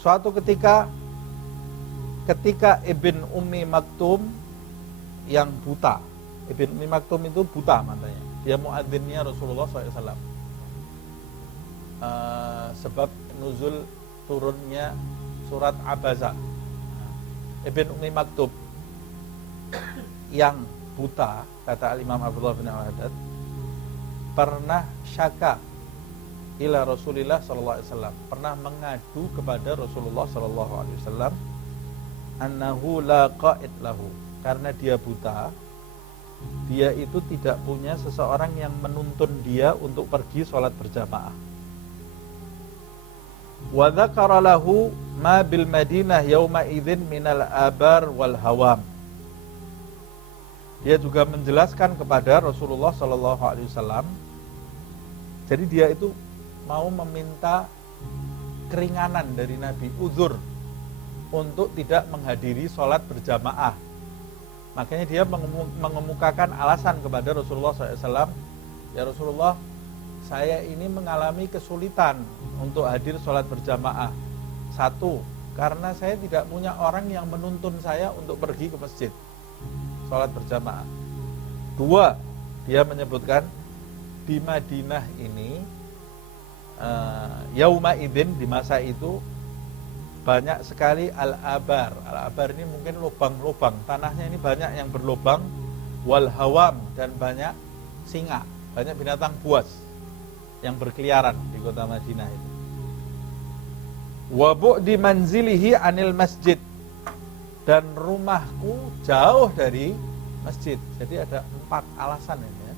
Suatu ketika Ibn Ummi Maktum yang buta, Ibn Ummi Maktum itu buta matanya, dia muadzinnya Rasulullah SAW, sebab nuzul turunnya surat Abasa. Ibn Ummi Maktum yang buta, kata Al-Imam Abdullah bin Al-Haddad, pernah syaka ila Rasulillah sallallahu alaihi wasallam, pernah mengadu kepada Rasulullah sallallahu alaihi wasallam, annahu la qa'id lahu, karena dia buta, dia itu tidak punya seseorang yang menuntun dia untuk pergi sholat berjamaah. Wa dzakara lahu ma bil Madinah yauma idzin minal abar wal hawam. Dia juga menjelaskan kepada Rasulullah sallallahu alaihi wasallam, jadi dia itu mau meminta keringanan dari Nabi, uzur untuk tidak menghadiri sholat berjamaah. Makanya dia mengemukakan alasan kepada Rasulullah SAW, ya Rasulullah, saya ini mengalami kesulitan untuk hadir sholat berjamaah. Satu, karena saya tidak punya orang yang menuntun saya untuk pergi ke masjid sholat berjamaah. Dua, dia menyebutkan di Madinah ini yauma idzin, di masa itu banyak sekali al-abar. Al-abar ini mungkin lubang-lubang, tanahnya ini banyak yang berlubang, wal hawam, dan banyak singa, banyak binatang buas yang berkeliaran di kota Madinah itu. Wa bu'di manzilihi anil masjid, dan rumahku jauh dari masjid. Jadi ada 4 alasan ini ya.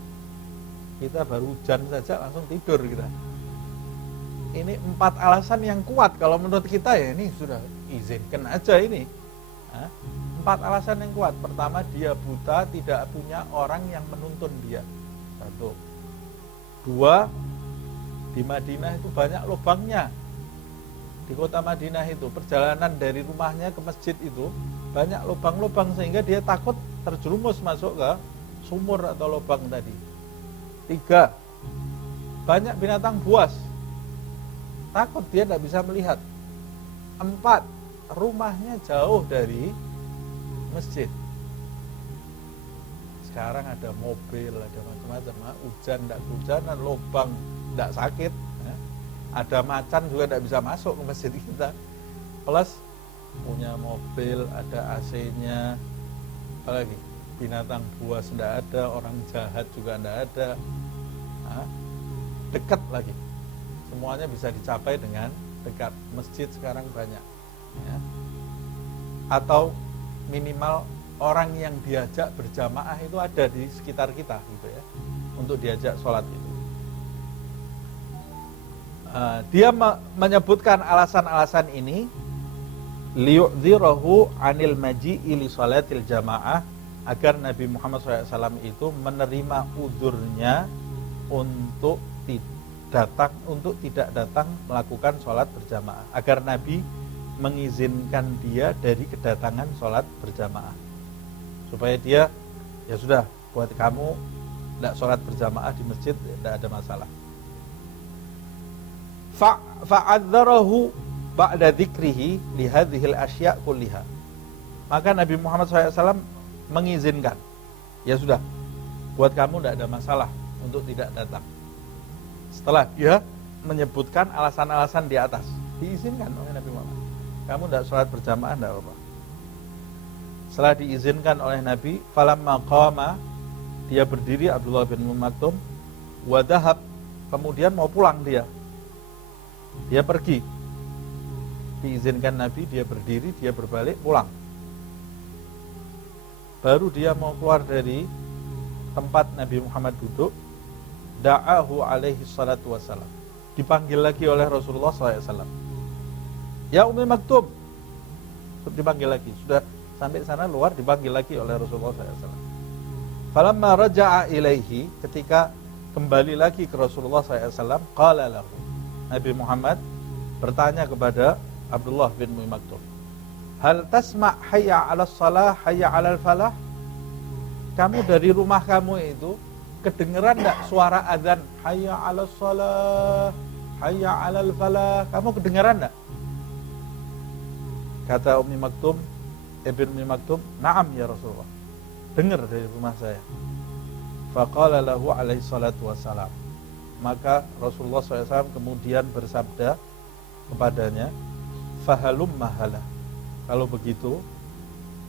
Kita baru hujan saja langsung tidur kita. Ini 4 alasan yang kuat kalau menurut kita, ya ini sudah izinkan aja ini. 4 alasan yang kuat. Pertama, dia buta, tidak punya orang yang menuntun dia. 1. 2, di Madinah itu banyak lubangnya. Di kota Madinah itu, perjalanan dari rumahnya ke masjid itu banyak lubang-lubang, sehingga dia takut terjerumus masuk ke sumur atau lubang tadi. 3, banyak binatang buas, takut dia tidak bisa melihat. 4, rumahnya jauh dari masjid. Sekarang ada mobil, ada macam-macam, hujan tidak hujanan, lubang tidak sakit, ya. Ada macan juga tidak bisa masuk ke masjid kita. Plus punya mobil, ada AC-nya, apalagi binatang buas tidak ada, orang jahat juga tidak ada, dekat lagi. Semuanya bisa dicapai dengan dekat. Masjid sekarang banyak, ya. Atau minimal orang yang diajak berjamaah itu ada di sekitar kita gitu ya, untuk diajak sholat itu. Dia menyebutkan alasan-alasan ini liyu'dzirahu anil maji'i li sholatil jamaah, agar Nabi Muhammad SAW itu menerima uzurnya untuk tidak datang melakukan sholat berjamaah, agar Nabi mengizinkan dia dari kedatangan sholat berjamaah, supaya dia, ya sudah, buat kamu tidak sholat berjamaah di masjid tidak ada masalah. Fa'adzarahu ba'da dzikrihi li hadhil asya' kulliha. Maka Nabi Muhammad SAW mengizinkan, ya sudah, buat kamu tidak ada masalah untuk tidak datang. Setelah dia menyebutkan alasan-alasan di atas, diizinkan oleh Nabi Muhammad. Kamu tidak sholat berjamaah tidak apa-apa. Setelah diizinkan oleh Nabi, falamma qama, dia berdiri, Abdullah bin Maktum, wa dhahab, kemudian mau pulang dia pergi. Diizinkan Nabi, dia berdiri, dia berbalik, pulang. Baru dia mau keluar dari tempat Nabi Muhammad duduk, da'ahu alaihi salatu wassalam, dipanggil lagi oleh Rasulullah SAW. Ya Ummi Maktum. Dipanggil lagi. Sudah sampai sana luar dipanggil lagi oleh Rasulullah SAW. Falamma raja'a ilaihi, ketika kembali lagi ke Rasulullah SAW, qala lahu, Nabi Muhammad bertanya kepada Abdullah bin Ummi Maktum, hal tasma' hayya 'alas salah hayya 'alal falah? Kamu dari rumah kamu itu kedengeran enggak suara azan hayya 'alas salah hayya 'alal falah? Kamu kedengeran enggak? Kata Ummi Maktum, Ibn Ummi Maktum, na'am ya Rasulullah, dengar dari rumah saya. Faqala lahu alaihi salatu wassalam, maka Rasulullah SAW kemudian bersabda kepadanya, fahalum mahala, kalau begitu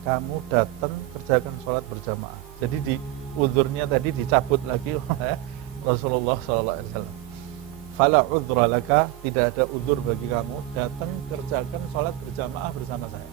kamu datang kerjakan sholat berjamaah. Jadi di uzurnya tadi dicabut lagi oleh Rasulullah SAW. Fala udhra laka, tidak ada uzur bagi kamu, datang kerjakan sholat berjamaah bersama saya.